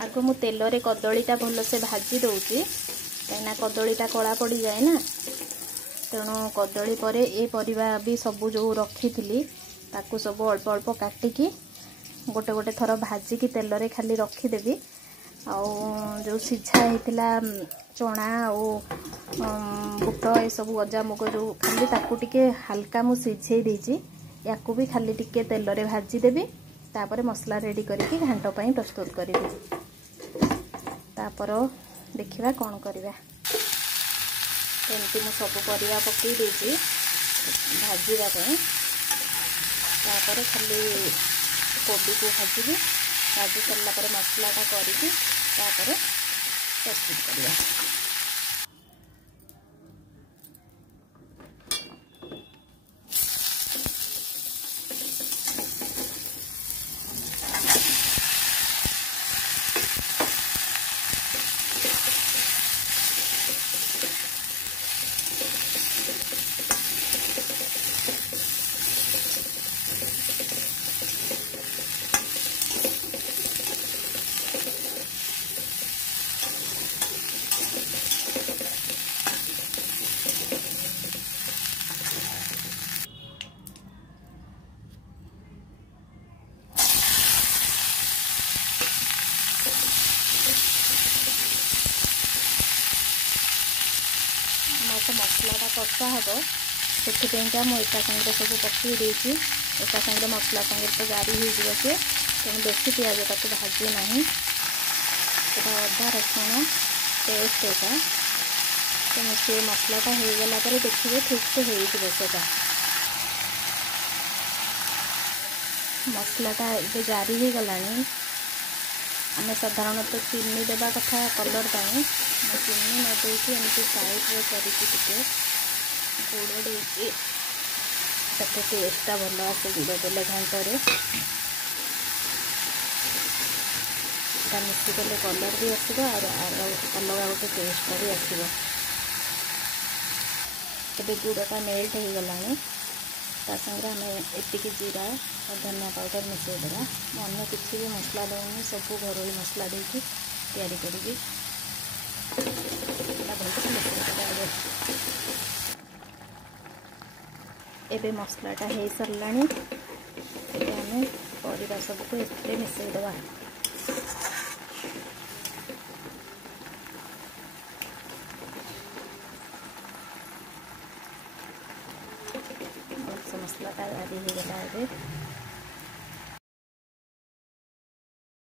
आग मु तेल रे कदलीटा भलसे भाजी दउची कहीं कदलीटा कला पड़ जाए ना तेणु कदली परे ए परिबा भी सब जो रखी थी ताकू सब अल्प अल्प काटिकी गोटे गोटे थर भाजिकी तेल रे खाली रखीदेवी आउ जो सिझा होता चना बुट ये सब गजामुग जो खाली ताकू टिके हल्का मु सिझे देची याकू भी खाली टिके तेल रे भाजीदेवी तापर मसला रेडी करके घांट ପାଇଁ प्रस्तुत करी तापर देखिबा कौन करवा एमती मु सब परिया पकई देची भाजीबा ପାଇଁ तापर खाली कोबी को भाजी सारा पर मसलाटा करके तापर प्रस्तुत करवा। तो मसलाटा कषा हम से मुझे एका सागर सब पकई देती एका सागर मसला सागर तो गाड़ी हो सी तेणु बेसी पिज ताक भाजी ना अदा रसुण पेस्ट एटा तेणु सी मसलाटा हो गला देखिए ठीक से होता मसलाटा ये जारी हो गला आम साधारणतः चीनी देवा कथा कलर पाई चीनी न देकी एमती साइड्रे करके गुड़ देकी टेस्टा भल आसे गुड़ देले घांटे मिशिगले कलर भी आसो और अलग गोटे टेस्ट भी आसो। ए गुड़टा मेल्ट हो गला सागर आम एतिकी जीरा और धनिया पाउडर मिसईदेवा अन्य किसी भी मसला देनी सब घरोई मसला देकी तैयारी करी एबे मसलाटा हो सारा आम परिवा सबको ए मिसईदेवा मसलाटा रेडी हो गला।